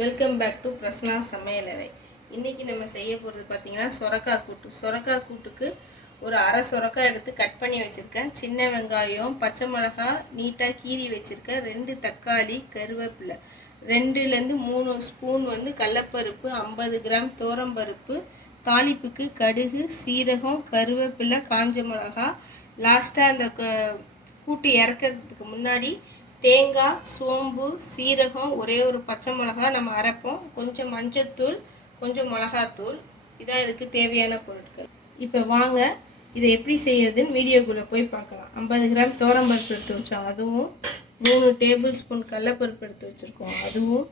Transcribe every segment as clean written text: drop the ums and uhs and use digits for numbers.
Welcome back to Prasanna சமையலறை. இன்றைக்கி நம்ம செய்ய போகிறது பார்த்திங்கன்னா சொரக்காய் கூட்டு. சொரக்காய் கூட்டுக்கு ஒரு அரை சொரக்காய் எடுத்து கட் பண்ணி வச்சுருக்கேன். சின்ன வெங்காயம், பச்சை மிளகா நீட்டாக கீறி வச்சுருக்கேன். 2 தக்காளி, கருவேப்பிலை, 2லேருந்து 3 ஸ்பூன் கடலப்பருப்பு, 50 கிராம் துவரம்பருப்பு, தாளிப்புக்கு கடுகு, சீரகம், கருவேப்பிலை, காஞ்ச மிளகா. லாஸ்ட்டாக அந்த கூட்டு இறக்கிறதுக்கு முன்னாடி தேங்காய், சோம்பு, சீரகம், ஒரே ஒரு பச்சை மிளகா நம்ம அரைப்போம். கொஞ்சம் மஞ்சத்தூள், கொஞ்சம் மிளகாத்தூள். இதான் இதுக்கு தேவையான பொருட்கள். இப்போ வாங்க இதை எப்படி செய்யறதுன்னு வீடியோக்குள்ளே போய் பார்க்கலாம். 50 கிராம் துவரம்பருப்பு எடுத்து வச்சோம், அதுவும் 3 டேபிள் ஸ்பூன் கடலப்பருப்பு எடுத்து வச்சுருக்கோம், அதுவும்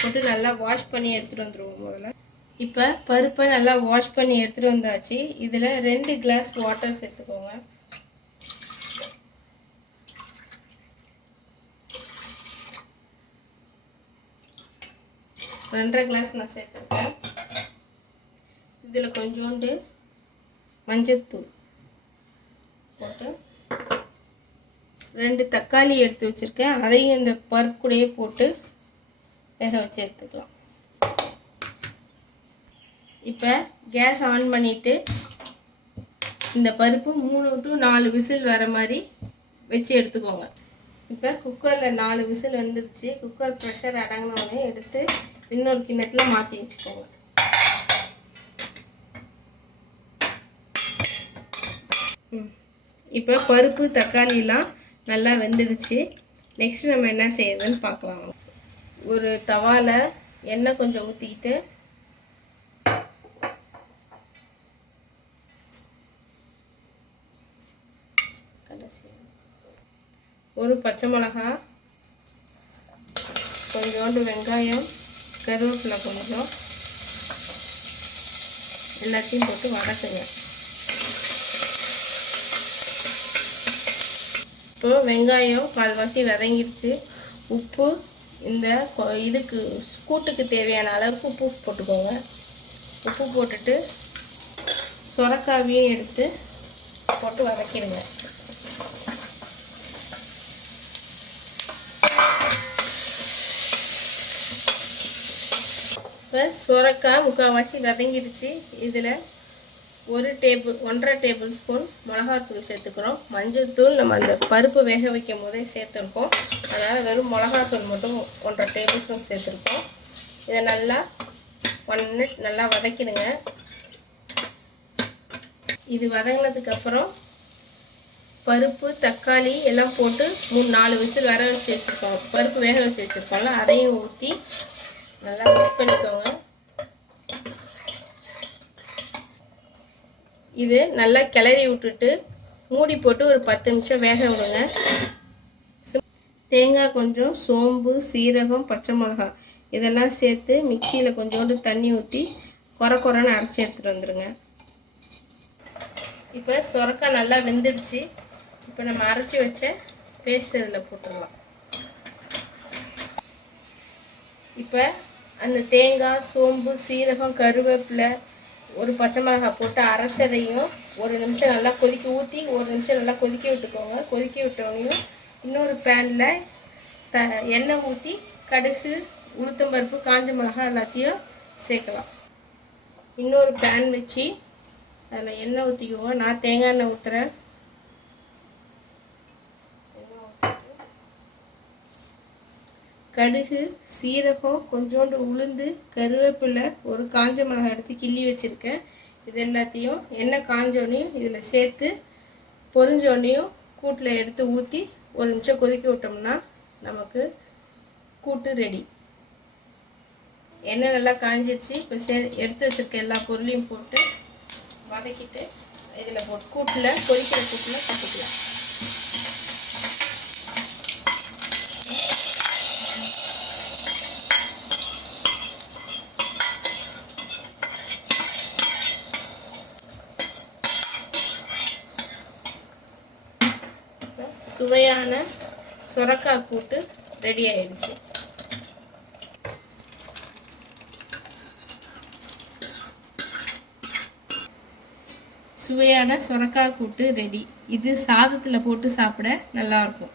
போட்டு நல்லா வாஷ் பண்ணி எடுத்துகிட்டு வந்துடுவோம். முதல்ல இப்போ பருப்பை நல்லா வாஷ் பண்ணி எடுத்துகிட்டு வந்தாச்சு. இதில் 2 கிளாஸ் வாட்டர் சேர்த்துக்கோங்க. ரெண்டரை கிளாஸ் நான் சேர்த்துருக்கேன். இதில் கொஞ்சோண்டு மஞ்சத்தூள் போட்டு 2 தக்காளி எடுத்து வச்சுருக்கேன், அதையும் இந்த பருப்புடையே போட்டு வேக வச்சு எடுத்துக்கலாம். இப்போ கேஸ் ஆன் பண்ணிவிட்டு இந்த பருப்பு 3 to 4 விசில் வர மாதிரி வச்சு எடுத்துக்கோங்க. இப்போ குக்கரில் 4 விசில் வந்துருச்சு. குக்கர் ப்ரெஷர் அடங்கினோடனே எடுத்து இன்னொரு கிண்ணத்தில் மாற்றி வச்சுக்கோங்க. இப்போ பருப்பு, தக்காளிலாம் நல்லா வெந்துடுச்சு. நெக்ஸ்ட்டு நம்ம என்ன செய்யறதுன்னு பார்க்கலாம். ஒரு தவாவில் எண்ணெய் கொஞ்சம் ஊற்றிக்கிட்டு ஒரு பச்சை மிளகா, கொஞ்சோண்டு வெங்காயம், கருவேப்பிலை கொஞ்சம், எல்லாத்தையும் போட்டு வதக்குங்க. இப்போ வெங்காயம் கால்வாசி வதங்கிடுச்சு. உப்பு இந்த இதுக்கு கூட்டுக்கு தேவையான அளவுக்கு உப்பு போட்டுக்கோங்க. உப்பு போட்டுட்டு சொரக்காவையும் எடுத்து போட்டு வதக்கிடுங்க. இப்போ சொரக்காய் முக்கால்வாசி வதங்கிடுச்சு. இதில் 1.5 டேபிள் ஸ்பூன் மிளகாத்தூள் சேர்த்துக்கிறோம். மஞ்சள் தூள் நம்ம அந்த பருப்பு வேக வைக்கும் போதே சேர்த்துருக்கோம், அதனால் வெறும் மிளகாத்தூள் மட்டும் 1.5 டேபிள் ஸ்பூன் சேர்த்துருக்கோம். இதை நல்லா 1 மினிட் நல்லா வதக்கிடுங்க. இது வதங்கினதுக்கப்புறம் பருப்பு, தக்காளி எல்லாம் போட்டு 3-4 விசில் வர வச்சு வச்சுருக்கோம். பருப்பு வேக வச்சு வச்சுருக்கோம்ல, அதையும் ஊற்றி நல்லா மிக்ஸ் பண்ணிக்கோங்க. இது நல்லா கிளறி விட்டுட்டு மூடி போட்டு ஒரு 10 நிமிஷம் வேக விடுங்க. தேங்காய் கொஞ்சம், சோம்பு, சீரகம், பச்சை மிளகாய் இதெல்லாம் சேர்த்து மிக்சியில் கொஞ்சோண்டு தண்ணி ஊற்றி குறைன்னு அரைச்சி எடுத்துகிட்டு வந்துடுங்க. இப்போ சொரக்காய் நல்லா வெந்துடுச்சு. இப்போ நம்ம அரைச்சி வச்ச பேஸ்ட் இதில் போட்டுடலாம். இப்போ அந்த தேங்காய், சோம்பு, சீரகம், கருவேப்பிலை, ஒரு பச்சை மிளகாய் போட்டு அரைச்சதையும் 1 நிமிஷம் நல்லா ஊற்றி 1 நிமிஷம் நல்லா கொதிக்க விட்டுக்கோங்க. கொதிக்க விட்டோனையும் இன்னொரு பேனில் எண்ணெய் ஊற்றி கடுகு, உளுத்தம்பருப்பு, காஞ்ச மிளகாய் எல்லாத்தையும் சேர்க்கலாம். இன்னொரு பேன் வச்சு அதில் எண்ணெய் ஊற்றிக்குவோங்க. நான் தேங்காய் எண்ணெய் ஊற்றுறேன். கடுகு, சீரகம், கொஞ்சோண்டு உளுந்து, கருவேப்பிலை, ஒரு காஞ்ச மிளகாய் எடுத்து கிள்ளி வச்சுருக்கேன். இது எல்லாத்தையும் எண்ணெய் காஞ்சோனையும் இதில் சேர்த்து பொரிஞ்சோனையும் கூட்டில் எடுத்து ஊற்றி 1 நிமிஷம் கொதிக்க விட்டோம்னா நமக்கு கூட்டு ரெடி. எண்ணெய் நல்லா காஞ்சிருச்சு. இப்போ எடுத்து வச்சுருக்க எல்லா பொருளையும் போட்டு வதக்கிட்டு இதில் போட்டு கூட்டில் கொதிக்கிற கூட்டில் போட்டுக்கலாம். சுவையான சொரக்காய் கூட்டு ரெடி ஆயிடுச்சு. சுவையான சொரக்காய் கூட்டு ரெடி. இது சாதத்தில் போட்டு சாப்பிட நல்லாயிருக்கும்.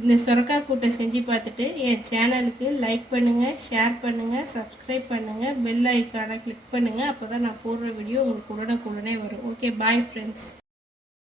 இந்த சுரக்காய் கூட்டை செஞ்சு பார்த்துட்டு என் சேனலுக்கு லைக் பண்ணுங்கள், ஷேர் பண்ணுங்கள், சப்ஸ்கிரைப் பண்ணுங்கள், பெல் ஐக்கானை கிளிக் பண்ணுங்கள். அப்போ தான் நான் போடுற வீடியோ உங்களுக்கு உடனுக்குடனே வரும். Okay, bye friends.